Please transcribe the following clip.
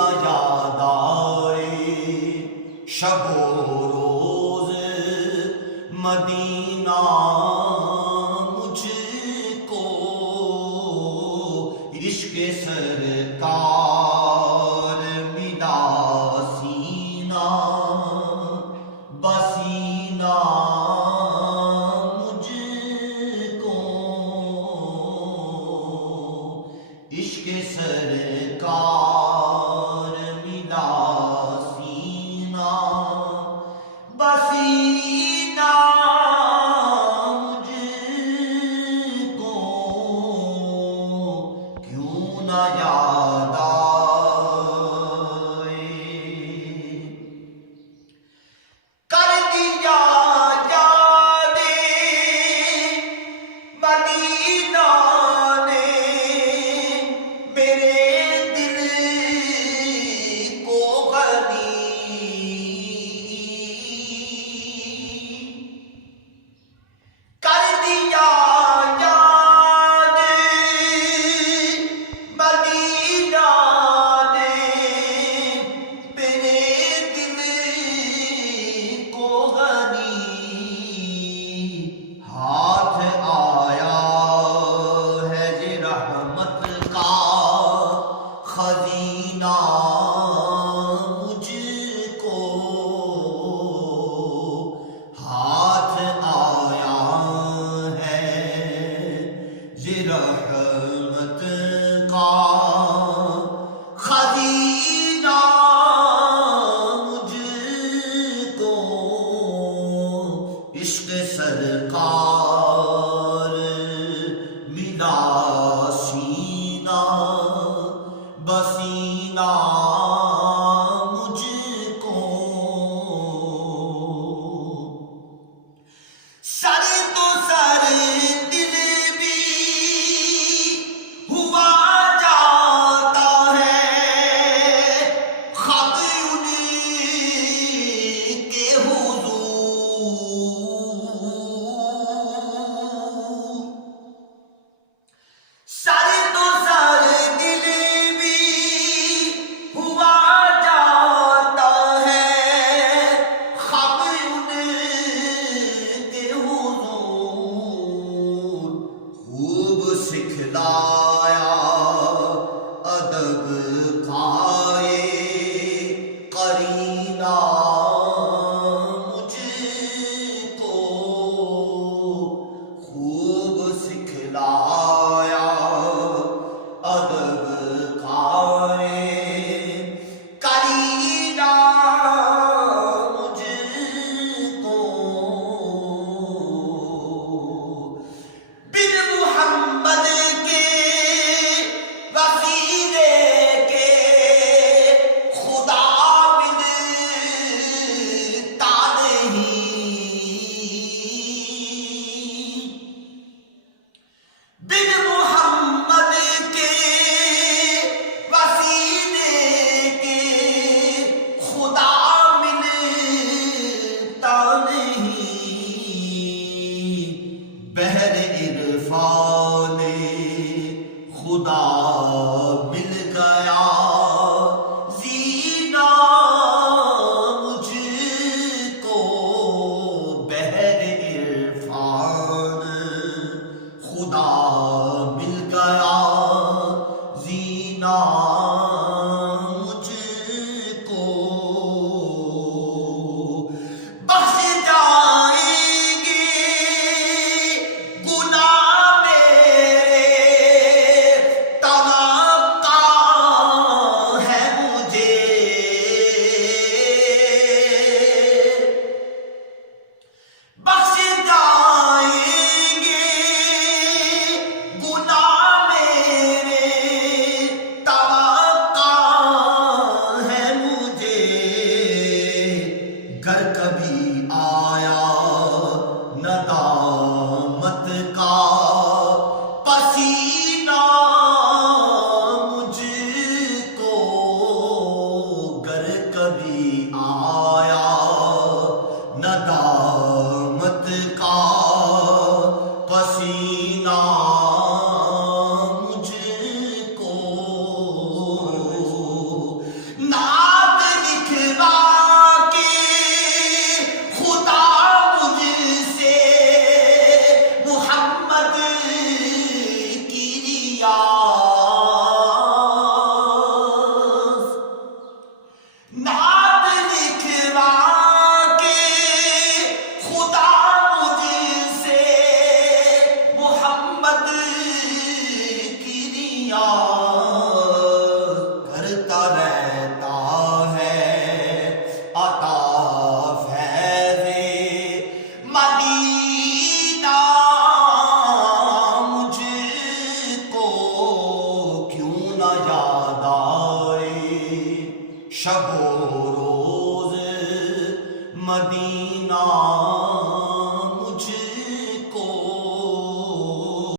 نہ یاد آئے شب و روز مدینہ مجھ کو، عشق سرکار ملا سینہ بسینہ مجھ کو، عشق سرکار ملا سینہ بسینہ مجھ کو، کیوں نہ یاد آئے۔ کر دیا یاد مدینہ نے میرے دل کو غنی، کر دیا یاد مدینہ نے میرے دل کو غنی، ہاتھ آیا ہے یہ رحمت کا خزینہ مجھ کو، ہاتھ آیا ہے یہ رحمت کا خزینہ مجھ کو، عشق سرکار ملا سینہ بسینہ مجھ کو، سر تو سر دل بھی ہوا جاتا ہے، خم انہیں کے حضور، سر تو سر دل بھی ہوا کرتا رہتا ہے عطا فیض مدینہ مجھ کو کیوں نہ یاد آئے شب و